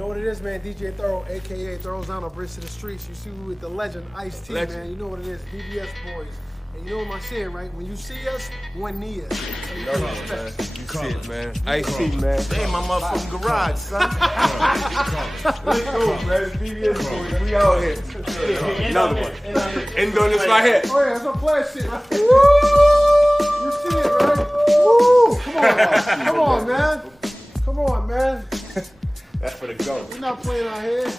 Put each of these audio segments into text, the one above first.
know what it is, man? DJ Thorough, a.k.a. Thoro's on a Bridge to the Streets. You see me with the legend, Ice-T, man. You know what it is, BBS boys. And you know what my saying, right? When you see us, one knee us. So you man. You see it, man. Ice-T, man. Hey, my motherfucking garage, son. Let's go, man. It's BBS boys. We out here. Another one. And doing this right here. Oh, yeah, that's some flash shit. Woo! You see it, right? Woo! Come on, man. Come on, man. That's for the go. We're not playing out here.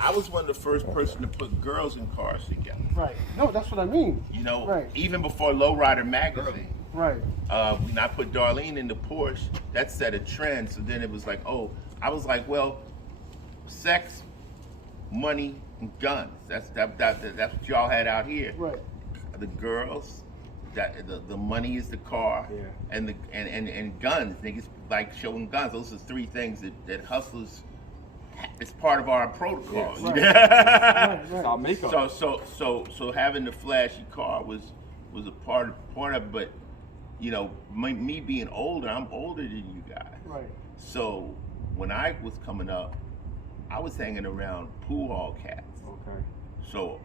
I was one of the first person to put girls in cars together. Right. No, that's what I mean. You know, right. Even before Lowrider magazine. Right. When I put Darlene in the Porsche, that set a trend. So then it was like, oh, I was like, well, sex, money, and guns. That's what y'all had out here. Right. The girls, the money is the car, yeah. and guns. Niggas like showing guns. Those are three things that hustlers. It's part of our protocol. Yeah, right. Our makeup. So having the flashy car was a part of it, but you know, me being older, I'm older than you guys. Right. So when I was coming up, I was hanging around pool hall cats. Okay. So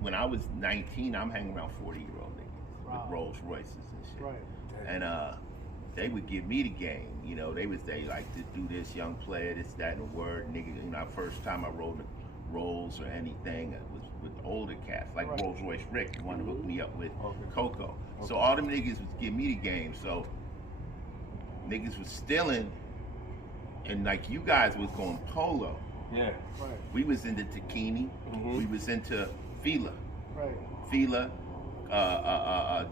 when I was 19, I'm hanging around 40-year-old niggas with Rolls Royces and shit. Right. And they would give me the game. You know, they would say like, to do this, young player, this, that, and the word, nigga. You know, first time I rode Rolls or anything was with older cats, like Rolls Royce Rick, the one who hooked me up with Coco. So all them niggas would give me the game. So niggas was stealing, and like you guys was going polo. Yeah. Right. We was into Takini. We was into Fila. Right. Fila,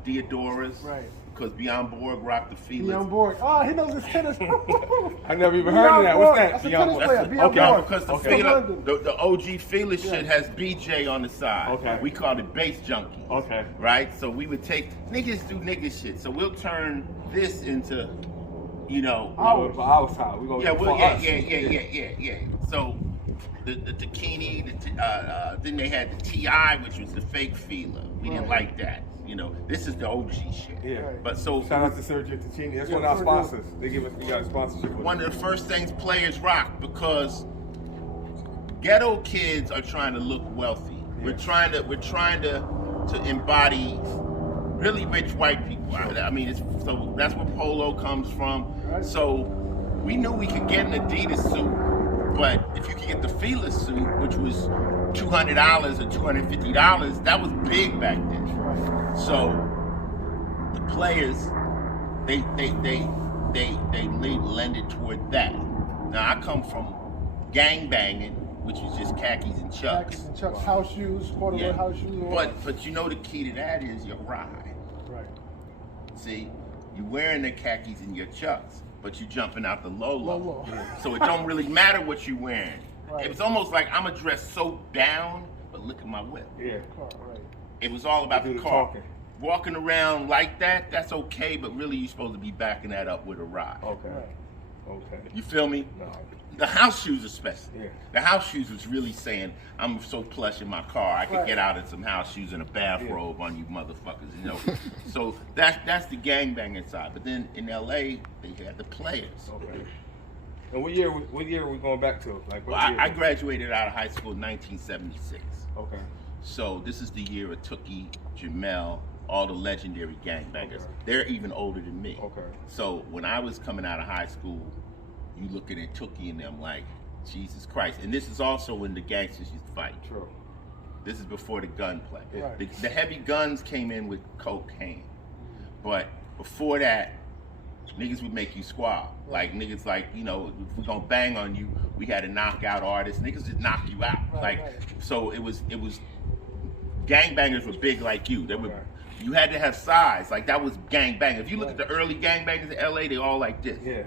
Deodoras. Right. Because Beyond Borg rocked the Filas. Beyond Borg. Oh, he knows his tennis. I never even heard of that. What's that? That's a tennis player. Beyond Borg. Because the OG Fila shit has BJ on the side. Okay. We called it Bass Junkie. Okay. Right? So we would take, niggas do nigga shit. So we'll turn this into, you know. Our side. We gonna Yeah. So the Takini, then they had the TI, which was the fake Fila. We didn't like that. You know, this is the OG shit. Yeah. But so shout out to Sergio Ticini. That's one of our sponsors. They give us, we got a sponsorship. One of the first things players rock, because ghetto kids are trying to look wealthy. Yeah. We're trying to embody really rich white people. I mean, so that's where polo comes from. Right. So we knew we could get an Adidas suit, but if you could get the Fila suit, which was $200 or $250, that was big back then. So the players, they lend it toward that. Now I come from gang banging, which is just khakis and chucks. House shoes, corduroy house shoes. But you know the key to that is your ride. Right. See, you're wearing the khakis and your chucks, but you're jumping out the Lolo. So it don't really matter what you're wearing. Right. It's almost like I'm dressed so down, but look at my whip. Yeah. Right. It was all about the car. Walking around like that, that's okay, but really you're supposed to be backing that up with a ride. Okay. Okay. You feel me? No. The house shoes especially. Yeah. The house shoes was really saying, I'm so plush in my car, I could get out in some house shoes and a bathrobe on you motherfuckers, you know. So that's the gangbanging side. But then in LA, they had the players. Okay. And what year are we going back to? Like, well, I graduated out of high school in 1976. Okay. So this is the year of Tookie, Jamel, all the legendary gangbangers. Okay. They're even older than me. Okay. So when I was coming out of high school, you looking at Tookie and them like, Jesus Christ. And this is also when the gangsters used to fight. True. This is before the gunplay. Right. The heavy guns came in with cocaine. But before that, niggas would make you squab. Like niggas like, you know, if we're gonna bang on you, we had to knock out artists. Niggas just knock you out. So it was gangbangers were big like you. They were you had to have size. Like that was gangbang. If you look at the early gangbangers in LA, they all like this. Yeah.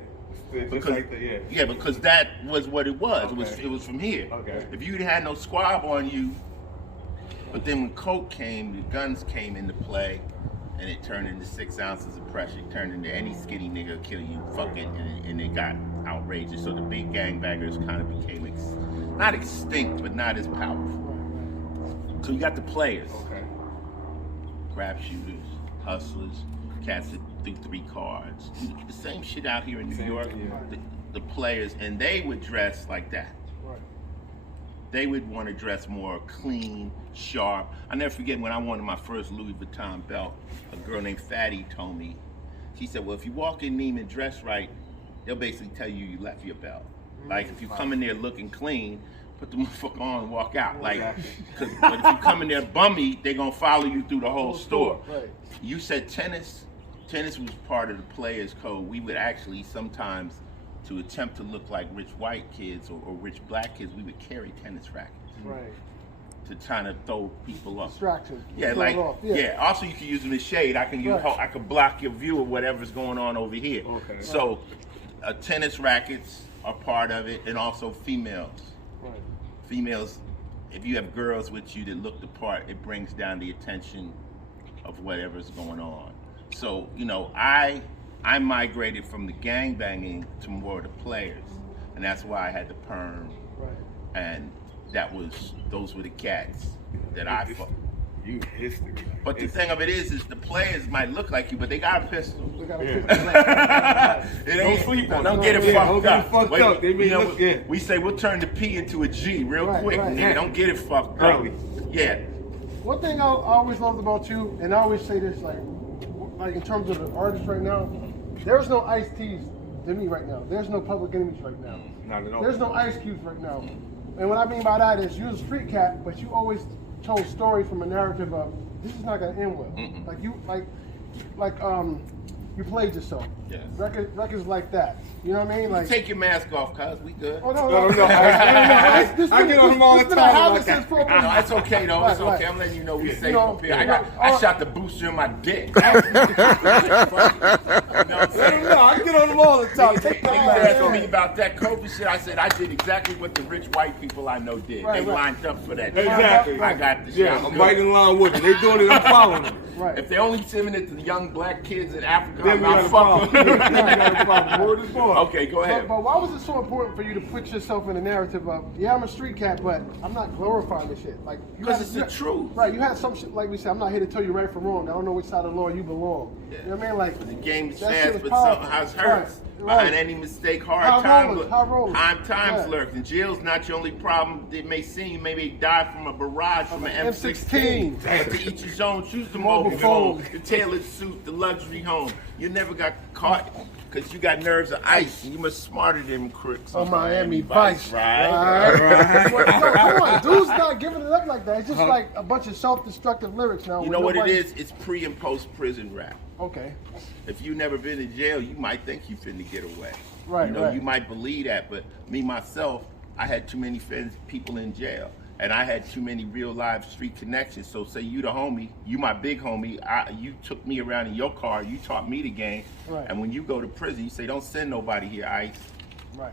Because, like that, because that was what it was. Okay. It was from here. Okay. If you had no squab on you, but then when coke came, the guns came into play, and it turned into 6 ounces of pressure. It turned into any skinny nigga kill you, fucking, and it got outrageous. So the big gangbangers kind of became not extinct, but not as powerful. So you got the players. Okay. Crap shooters, hustlers, cats that do 3 cards. The same shit out here in New York. Yeah. the players, and they would dress like that. Right. They would want to dress more clean, sharp. I never forget when I wanted my first Louis Vuitton belt, a girl named Fatty told me, she said, well, if you walk in Neiman dressed right, they'll basically tell you left your belt. Like, if you come in there looking clean, put the motherfucker on and walk out. Like, but if you come in there bummy, they're going to follow you through the whole store. Right. You said tennis was part of the players' code. We would actually sometimes, to attempt to look like rich white kids or rich black kids, we would carry tennis rackets. Right. To try to throw people off. Distraction. Yeah, like, also you can use them as shade. I can block your view of whatever's going on over here. Okay. So, tennis rackets are part of it, and also females. Right. Females, if you have girls with you that look the part, it brings down the attention of whatever's going on. So, you know, I migrated from the gang banging to more of the players, and that's why I had the perm. Right. And those were the cats that I fought. You history. But the thing of it is the players might look like you, but they got a pistol. They got a pistol. Don't sleep on Don't it. get it fucked up. Fucked up. They may look good. We say we'll turn the P into a G real quick. Right. Nigga, don't get it fucked Early. up. Yeah. One thing I always loved about you, and I always say this, like in terms of the artists right now, there's no Ice T's to me right now. There's no Public Enemies right now. Not at all. There's no Ice Cubes right now. And what I mean by that is you're a street cat, but you always told stories from a narrative of this is not gonna end well. You played yourself. Yes. Records like that. You know what I mean? Like, Take your mask off, cuz we good. oh no. I get on them all the time like that. No, it's okay though. It's okay. I'm letting you know we safe up here. I shot the booster in my dick. You know what I'm saying? I get on them all the time. Take the Niggas asked me about that COVID shit. I said I did exactly what the rich white people I know did. They lined up for that. Exactly. I got the shit. Yeah, I'm right in line with them. They doing it. I'm following them. Right. If they're only sending it to the young black kids in Africa, Then I'm we got not a fucking. problem. Word is born. Okay, go ahead. But why was it so important for you to put yourself in the narrative of, yeah, I'm a street cat, but I'm not glorifying this shit? Like, Because it's the truth. Right, you had some shit, like we said, I'm not here to tell you right from wrong. I don't know which side of the law you belong. Yeah. You know what I mean? Like, The game is that shit fast, was but powerful. sometimes hurts. Right. Behind any mistake, High rollers. times Yeah. lurk. And jail's not your only problem. It may seem maybe die from a barrage from an M16. But to each his own. Choose the Mobile mobile phone. phone, the tailored suit, the luxury home. You never got caught because you got nerves of ice. And you much smarter than crooks On Miami Vice. right? Yo, come on, dude's not giving it up like that. It's just like a bunch of self-destructive lyrics now. You know what it is? It's pre and post prison rap. Okay. If you never been in jail, you might think you finna get away. Right, You know, right. you might believe that, but me myself, I had too many friends, people in jail, and I had too many real live street connections. So say you the homie, you my big homie. You took me around in your car, you taught me the game, Right. and when you go to prison, you say don't send nobody here, Ice. Right.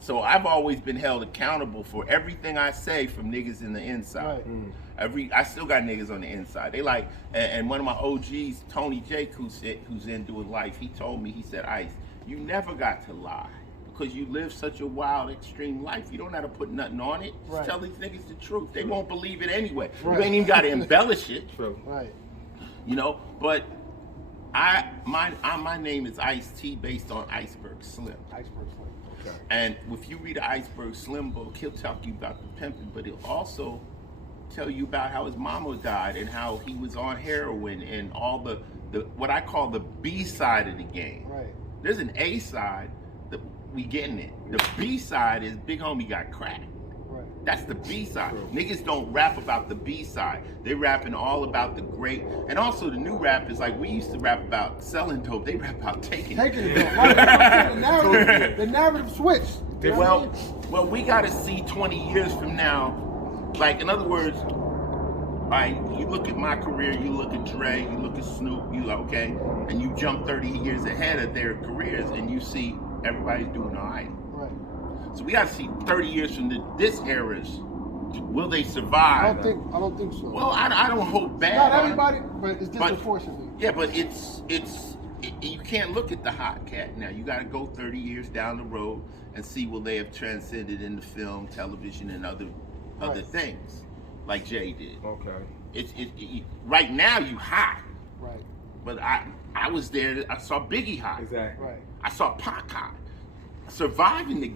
So I've always been held accountable for everything I say from niggas in the inside. Right. I still got niggas on the inside. They like, and one of my OGs, Tony Jake, who's in Doing Life, he told me, he said, Ice, you never got to lie because you live such a wild, extreme life. You don't have to put nothing on it. Right. Just tell these niggas the truth. They won't believe it anyway. Right. You ain't even got to embellish it. True. Right. You know, but my name is Ice-T based on Iceberg Slim. Iceberg Slim. Okay. And if you read the Iceberg Slim book, he'll talk to you about the pimping, but he'll also tell you about how his mama died and how he was on heroin and all the what I call the B side of the game. Right. There's an A side that we getting it. The B side is big homie got cracked. Right. That's the B side. Niggas don't rap about the B side. They're rapping all about the great. And also the new rap is like we used to rap about selling dope. They rap about taking it. Taking it. Right. The narrative switch. You know what I mean? Well, we got to see 20 years from now. Like, in other words, like, you look at my career, you look at Dre, you look at Snoop, you okay, and you jump 30 years ahead of their careers, and you see everybody's doing all right. Right. So we got to see 30 years from this era's. Will they survive? I don't think so. Well, I don't hope bad. Not on it. everybody, but it's disproportionately. Yeah, but you can't look at the hot cat now. You got to go 30 years down the road and see will they have transcended into film, television, and other things, like Jay did. Okay. Right now you hot. Right. But I was there. I saw Biggie hot. Exactly. Right. I saw Pac hot. surviving the